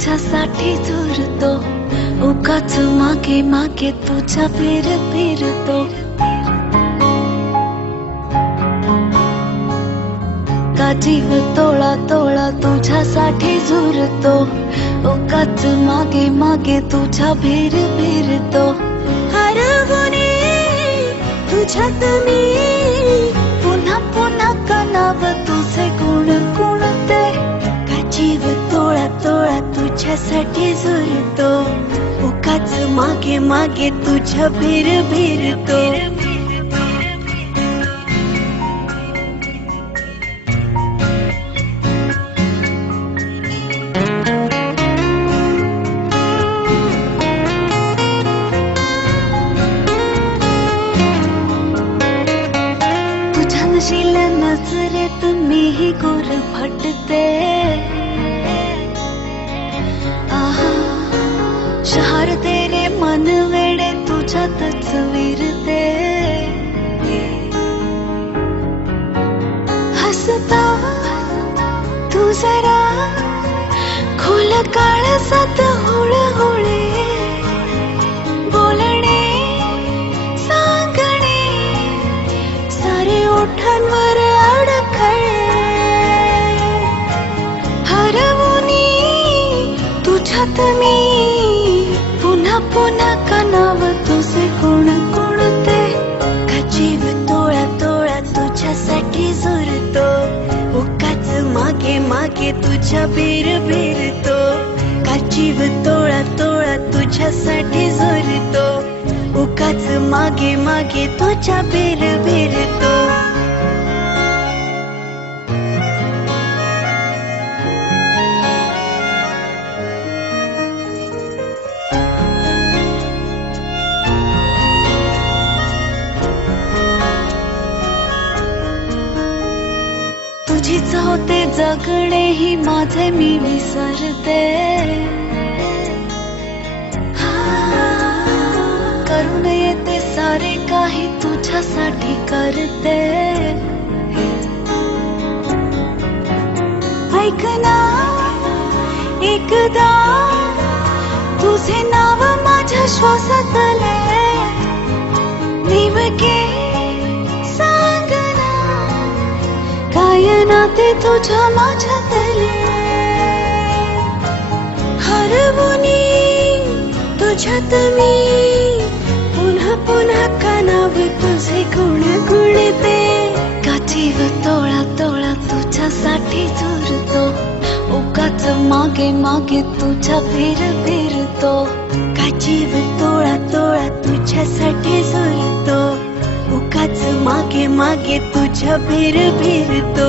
तुझ्यासाठी झुरतो, उगाच मागे मागे तुझ्या फिरतो. का जीव तोळा तोळा तुझ्यासाठी झुरतो, उगाच मागे मागे तुझ्या फिरतो. हरवणे तुझ्यात मी पुन्हा पुन्हा कनाव तुझे गुण गुणते. का जीव तोळा तोळा तुझ्यासाठी झुरतो, उगाच मागे मागे तुझ्या फिरतो. नशील नजरेत मीही गुरफटते. आहा शहर तेरे मन वेडे तुझ्यातच विरते. हसता तू जरा खोल काळजात हुळहुळे. बोलणे सांगणे सारे ओठांवर अडखळे. हरवुनी तुझ्यात मी पुन्हा पुन्हा कनाव तुझे गुण गुणते. का जीव तोळा तोळा तुझ्यासाठी झुरतो, उगाच मागे मागे तुझ्या फिरतो. का जीव तोळा तोळा तुझ्यासाठी झुरतो, उगाच मागे मागे तुझ्या फिरतो. तुझीच होते जगणे ही माझे मी विसरते. करून येते सारे काही तुझ्यासाठी करते. ऐक ना एकदा तुझे नाव माझ्या श्वासातले. नेमके सांग ना काय नाते तुझ्या माझ्यातले. हरवुनी तुझ्यात मी पुन्हा पुन्हा कानाव तुझे गुण गुणते. का जीव तोळा तोळा तुझ्यासाठी झुरतो, उगाच मागे मागे तुझ्या फिरतो. का जीव तोळा तोळा तुझ्यासाठी झुरतो, उगाच मागे मागे तुझ्या फिरतो.